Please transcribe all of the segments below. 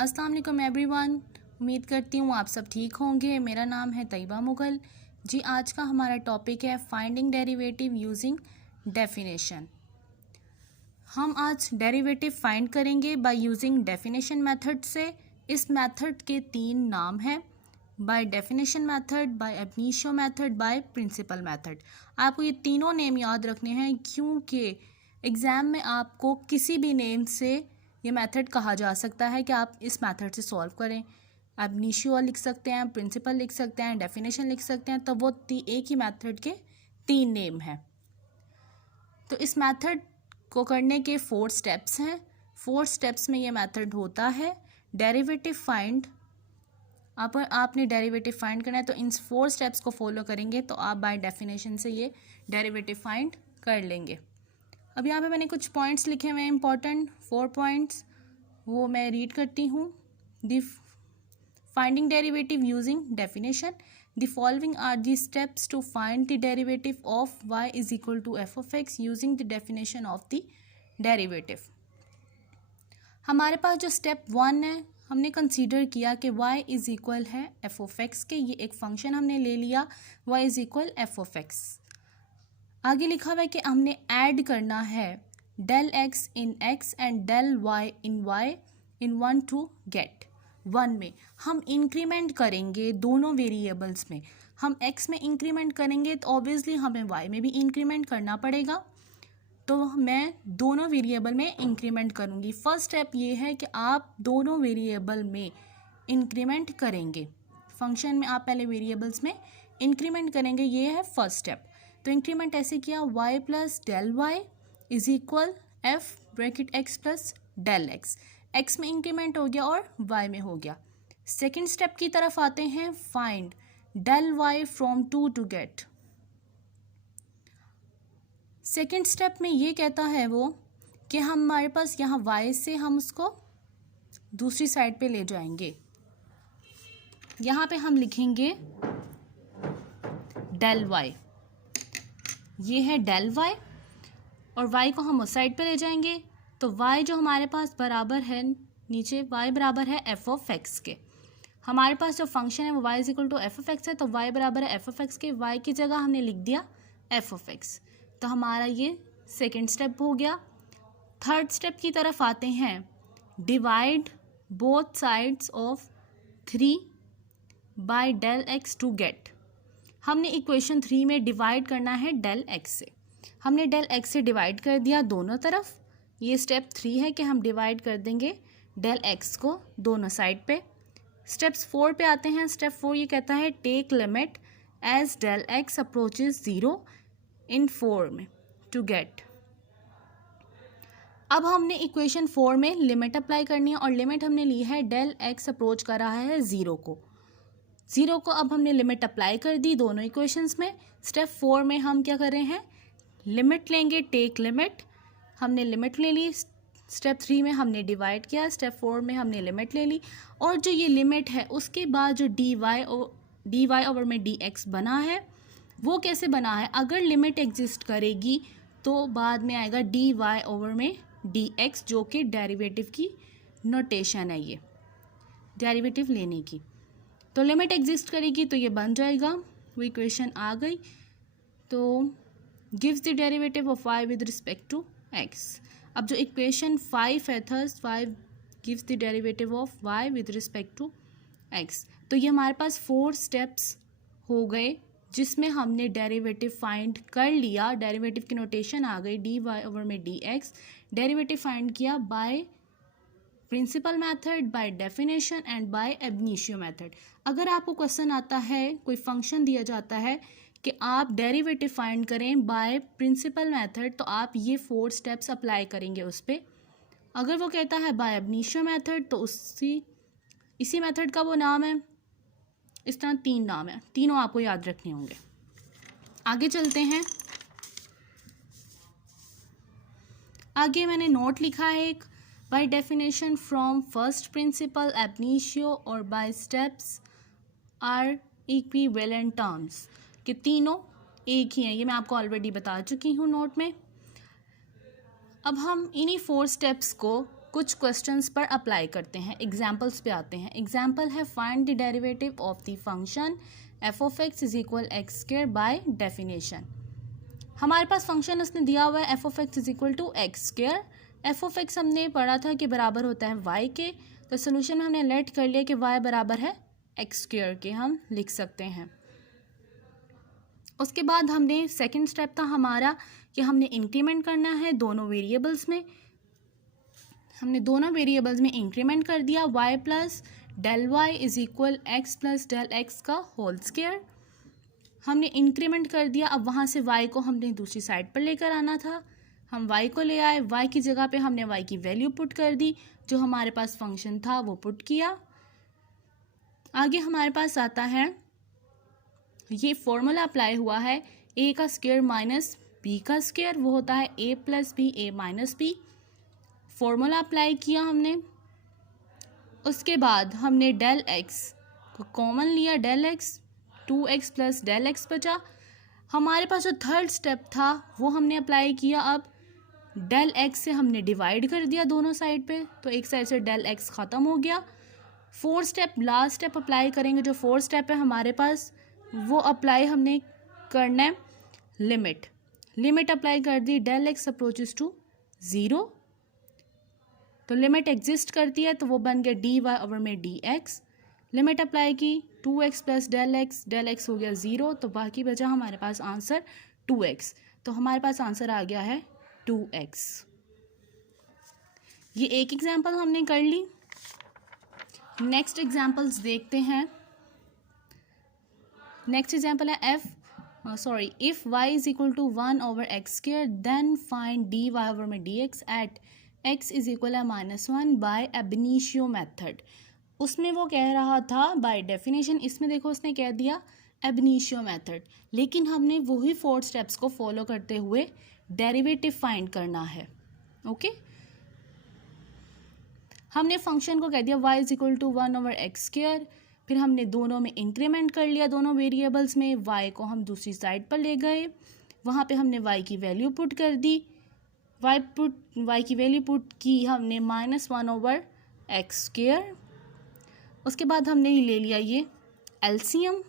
अस्सलाम वालेकुम एवरीवन। उम्मीद करती हूँ आप सब ठीक होंगे। मेरा नाम है तैयबा मुगल जी। आज का हमारा टॉपिक है फाइंडिंग डेरिवेटिव यूजिंग डेफिनेशन। हम आज डेरिवेटिव फाइंड करेंगे बाय यूजिंग डेफिनेशन मेथड से। इस मेथड के 3 नाम हैं, by definition method, by ab initio method, by principle method. आपको ये तीनों नेम याद रखने हैं क्योंकि एग्ज़ाम में आपको किसी भी नेम से ये मेथड कहा जा सकता है कि आप इस मेथड से सॉल्व करें। आप इनिशियो लिख सकते हैं, प्रिंसिपल लिख सकते हैं, डेफिनेशन लिख सकते हैं, तब वो एक ही मेथड के 3 नेम हैं। तो इस मेथड को करने के 4 स्टेप्स हैं। 4 स्टेप्स में ये मेथड होता है। डेरिवेटिव फाइंड, आपने डेरिवेटिव फाइंड करना है तो इन 4 स्टेप्स को फॉलो करेंगे तो आप बाय डेफिनेशन से ये डेरिवेटिव फाइंड कर लेंगे। अब यहाँ पे मैंने कुछ पॉइंट्स लिखे हुए हैं इंपॉर्टेंट 4 पॉइंट्स, वो मैं रीड करती हूँ। The finding derivative using definition, the following are the steps to find the derivative of y is equal to F of X using the definition of the derivative. हमारे पास जो step 1 है, हमने consider किया कि y is equal है F of X के। ये एक फंक्शन हमने ले लिया, y is equal F of X. आगे लिखा हुआ है कि हमने ऐड करना है del X in X and del Y in Y in 1 to get 1 में हम इंक्रीमेंट करेंगे दोनों वेरिएबल्स में। हम x में इंक्रीमेंट करेंगे तो ऑब्वियसली हमें y में भी इंक्रीमेंट करना पड़ेगा, तो मैं दोनों वेरिएबल में इंक्रीमेंट करूँगी। फर्स्ट स्टेप ये है कि आप दोनों वेरिएबल में इंक्रीमेंट करेंगे। फंक्शन में आप पहले वेरिएबल्स में इंक्रीमेंट करेंगे, ये है फर्स्ट स्टेप। तो इंक्रीमेंट ऐसे किया y plus del Y is equal F bracket X plus del X. x में इंक्रीमेंट हो गया और y में हो गया। सेकेंड स्टेप की तरफ आते हैं, find del y from 2 to get. Second step में ये कहता है वो कि हमारे पास यहाँ y से हम उसको दूसरी साइड पे ले जाएंगे। यहाँ पे हम लिखेंगे डेल y, ये है डेल y और y को हम उस साइड पे ले जाएंगे तो y जो हमारे पास बराबर है नीचे y बराबर है एफ ऑफ एक्स के। हमारे पास जो फंक्शन है वो y is equal to F of X है, तो y बराबर है एफ ऑफ एक्स के। y की जगह हमने लिख दिया एफ ऑफ एक्स। तो हमारा ये सेकेंड स्टेप हो गया। थर्ड स्टेप की तरफ आते हैं, divide both sides of 3 by del X to get. हमने इक्वेशन 3 में डिवाइड करना है डेल एक्स से। हमने डेल एक्स से डिवाइड कर दिया दोनों तरफ। ये स्टेप 3 है कि हम डिवाइड कर देंगे डेल एक्स को दोनों साइड पे। स्टेप्स 4 पे आते हैं। स्टेप 4 ये कहता है take limit as del X approaches 0 in 4 में टू गेट। अब हमने इक्वेशन 4 में लिमिट अप्लाई करनी है और लिमिट हमने ली है डेल एक्स अप्रोच कर रहा है 0 को। अब हमने लिमिट अप्लाई कर दी दोनों इक्वेशंस में। स्टेप 4 में हम क्या कर रहे हैं, लिमिट लेंगे, टेक लिमिट। हमने लिमिट ले ली। स्टेप 3 में हमने डिवाइड किया, स्टेप 4 में हमने लिमिट ले ली। और जो ये लिमिट है उसके बाद जो डी वाई ओवर में डी एक्स बना है वो कैसे बना है, अगर लिमिट एग्जिस्ट करेगी तो बाद में आएगा डी वाई ओवर में डी एक्स, जो कि डेरिवेटिव की नोटेशन है, ये डेरिवेटिव लेने की। तो लिमिट एग्जिस्ट करेगी तो ये बन जाएगा, वो इक्वेशन आ गई। तो gives the derivative of y with respect to x। अब जो इक्वेशन 5 है, thus 5 gives the derivative of y with respect to x। तो ये हमारे पास 4 स्टेप्स हो गए जिसमें हमने डेरिवेटिव फाइंड कर लिया। डेरिवेटिव की नोटेशन आ गई डी वाई ओवर में डी एक्स। डेरिवेटिव फाइंड किया by principle method, by definition and by ab initio method. अगर आपको क्वेश्चन आता है, कोई फंक्शन दिया जाता है कि आप डेरिवेटिव फाइंड करें बाय प्रिंसिपल मेथड, तो आप ये 4 स्टेप्स अप्लाई करेंगे उस पर। अगर वो कहता है बाय एब इनिशियो मेथड तो इसी मेथड का वो नाम है। इस तरह 3 नाम है, तीनों आपको याद रखने होंगे। आगे चलते हैं। आगे मैंने नोट लिखा है एक, by definition from first principle ab initio और by steps are equivalent terms, कि तीनों एक ही हैं। ये मैं आपको ऑलरेडी बता चुकी हूँ नोट में। अब हम इन्हीं 4 स्टेप्स को कुछ क्वेश्चंस पर अप्लाई करते हैं, एग्जाम्पल्स पे आते हैं। एग्जाम्पल है find the derivative of the function F of X is equal X square by definition. हमारे पास फंक्शन उसने दिया हुआ है F of X is equal to X square. F of X हमने पढ़ा था कि बराबर होता है वाई के, तो सोल्यूशन में हमने लेट कर लिया कि वाई बराबर है एक्स स्क्वायर के, हम लिख सकते हैं। उसके बाद हमने सेकंड स्टेप था हमारा कि हमने इंक्रीमेंट करना है दोनों वेरिएबल्स में। हमने दोनों वेरिएबल्स में इंक्रीमेंट कर दिया, y plus del Y is equal X plus del X का होल स्क्वायर। हमने इंक्रीमेंट कर दिया, अब वहाँ से y को हमने दूसरी साइड पर लेकर आना था। हम y को ले आए, y की जगह पे हमने y की वैल्यू पुट कर दी, जो हमारे पास फंक्शन था वो पुट किया। आगे हमारे पास आता है, ये फॉर्मूला अप्लाई हुआ है a का स्क्वायर माइनस b का स्क्वायर, वो होता है a plus B a minus B. Formula apply किया हमने। उसके बाद हमने डेल x को कॉमन लिया, del x 2x plus del X बचा। हमारे पास जो थर्ड स्टेप था वो हमने अप्लाई किया। अब डेल x से हमने डिवाइड कर दिया दोनों साइड पे, तो एक साइड से डेल x ख़त्म हो गया। Fourth step, last step apply करेंगे। जो फोर्थ स्टेप है हमारे पास वो अप्लाई हमने करना है लिमिट। लिमिट अप्लाई कर दी, डेल एक्स अप्रोचेस टू 0, तो लिमिट एग्जिस्ट करती है तो वो बन गया डी वाई ओवर में डी एक्स। लिमिट अप्लाई की 2x प्लस डेल एक्स हो गया 0, तो बाकी बचा हमारे पास आंसर 2x, तो हमारे पास आंसर आ गया है 2x। ये एक एग्जाम्पल हमने कर ली। नेक्स्ट एग्जाम्पल्स देखते हैं। नेक्स्ट एग्जाम्पल है if y is equal to 1 over x square then find d Y over में D x at x is equal है -1 बाय एब इनिशियो मेथड। उसमें वो कह रहा था बाय डेफिनेशन, इसमें देखो उसने कह दिया एब इनिशियो मेथड, लेकिन हमने वही 4 स्टेप्स को फॉलो करते हुए डेरिवेटिव फाइंड करना है। ओके, हमने फंक्शन को कह दिया y is equal to 1 over x square, फिर हमने दोनों में इंक्रीमेंट कर लिया, दोनों वेरिएबल्स में y को हम दूसरी साइड पर ले गए, वहाँ पे हमने y की वैल्यू पुट कर दी। y की वैल्यू पुट की हमने -1 ओवर एक्स स्क्वायर। उसके बाद हमने ले लिया ये एलसीएम,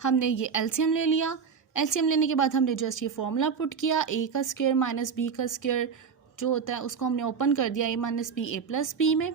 हमने ये एलसीएम ले लिया। एलसीएम लेने के बाद हमने जस्ट ये फॉर्मूला पुट किया, a का स्क्वायर माइनस b का स्क्वायर जो होता है उसको हमने ओपन कर दिया a minus B a plus B में,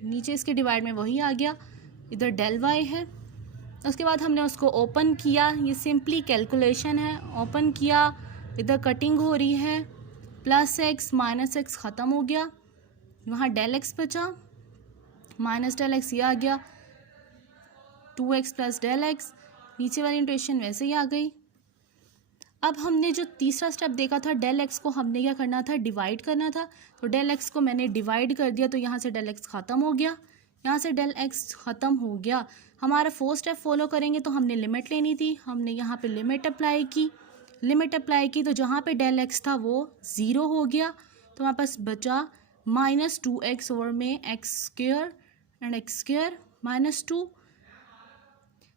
नीचे इसके डिवाइड में वही आ गया, इधर डेल वाई है। उसके बाद हमने उसको ओपन किया, ये सिंपली कैलकुलेशन है, ओपन किया, इधर कटिंग हो रही है, प्लस एक्स माइनस एक्स ख़त्म हो गया, वहाँ डेल एक्स बचा, माइनस डेल एक्स ये आ गया, 2x प्लस डेल एक्स, नीचे वाली इंटरेक्शन वैसे ही आ गई। अब हमने जो तीसरा स्टेप देखा था, डेल एक्स को हमने क्या करना था, डिवाइड करना था, तो डेल एक्स को मैंने डिवाइड कर दिया, तो यहाँ से डेल एक्स ख़त्म हो गया, यहाँ से डेल एक्स ख़त्म हो गया। हमारा 4 स्टेप फॉलो करेंगे तो हमने लिमिट लेनी थी, हमने यहाँ पे लिमिट अप्लाई की, तो जहाँ पे डेल एक्स था वो 0 हो गया, तो हमारे पास बचा -2x ओवर में x square and x square -2,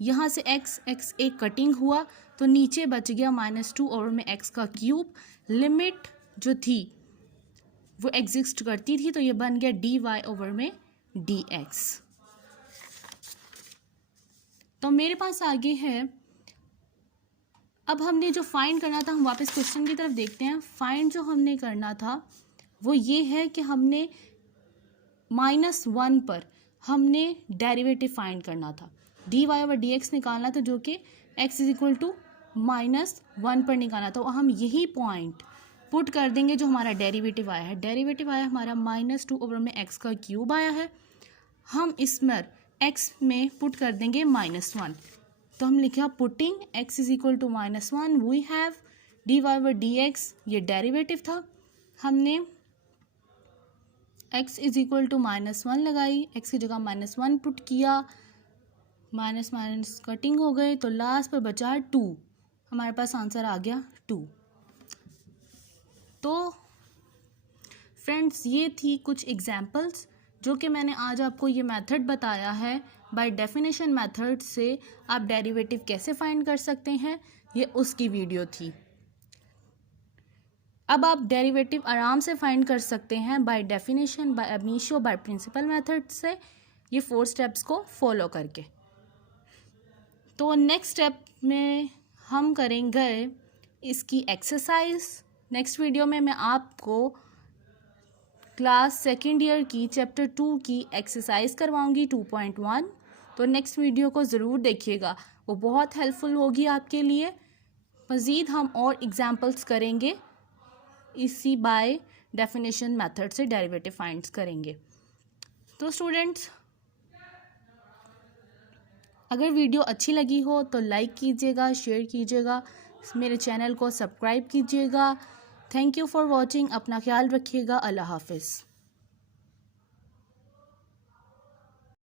यहाँ से x एक कटिंग हुआ तो नीचे बच गया -2 ओवर में x का क्यूब। लिमिट जो थी वो एग्जिस्ट करती थी, तो ये बन गया dy ओवर में dx। तो मेरे पास आगे है, अब हमने जो फाइंड करना था, हम वापस क्वेश्चन की तरफ देखते हैं। फाइंड जो हमने करना था वो ये है कि हमने -1 पर हमने डेरिवेटिव फाइंड करना था, dy ओवर dx निकालना था, जो कि x इज इक्वल टू -1 पर निकालना था। और हम यही पॉइंट पुट कर देंगे जो हमारा डेरिवेटिव आया है। डेरिवेटिव आया हमारा -2 ओवर में x का क्यूब आया है, हम इसमें x में पुट कर देंगे -1, तो हम लिखा putting x is equal to -1 we have dy over dx, ये डेरिवेटिव था। हमने x इज इक्वल टू -1 लगाई, x की जगह -1 पुट किया, माइनस माइनस कटिंग हो गए, तो लास्ट पर बचा 2, हमारे पास आंसर आ गया 2। तो फ्रेंड्स ये थी कुछ एग्जाम्पल्स जो कि मैंने आज आपको ये मेथड बताया है, बाय डेफिनेशन मेथड से आप डेरिवेटिव कैसे फाइंड कर सकते हैं, ये उसकी वीडियो थी। अब आप डेरिवेटिव आराम से फाइंड कर सकते हैं बाय डेफिनेशन, बाय अब इनिशियो, बाय प्रिंसिपल मेथड से, ये 4 स्टेप्स को फॉलो करके। तो नेक्स्ट स्टेप में हम करेंगे इसकी एक्सरसाइज। नेक्स्ट वीडियो में मैं आपको क्लास सेकेंड ईयर की चैप्टर 2 की एक्सरसाइज करवाऊंगी 2.1। तो नेक्स्ट वीडियो को ज़रूर देखिएगा, वो बहुत हेल्पफुल होगी आपके लिए। मज़ीद हम और एग्जांपल्स करेंगे, इसी बाय डेफिनेशन मेथड से डेरिवेटिव फाइंड्स करेंगे। तो स्टूडेंट्स, अगर वीडियो अच्छी लगी हो तो लाइक कीजिएगा, शेयर कीजिएगा, मेरे चैनल को सब्सक्राइब कीजिएगा। Thank you for watching. अपना ख्याल रखिएगा। अल्लाह हाफिज़।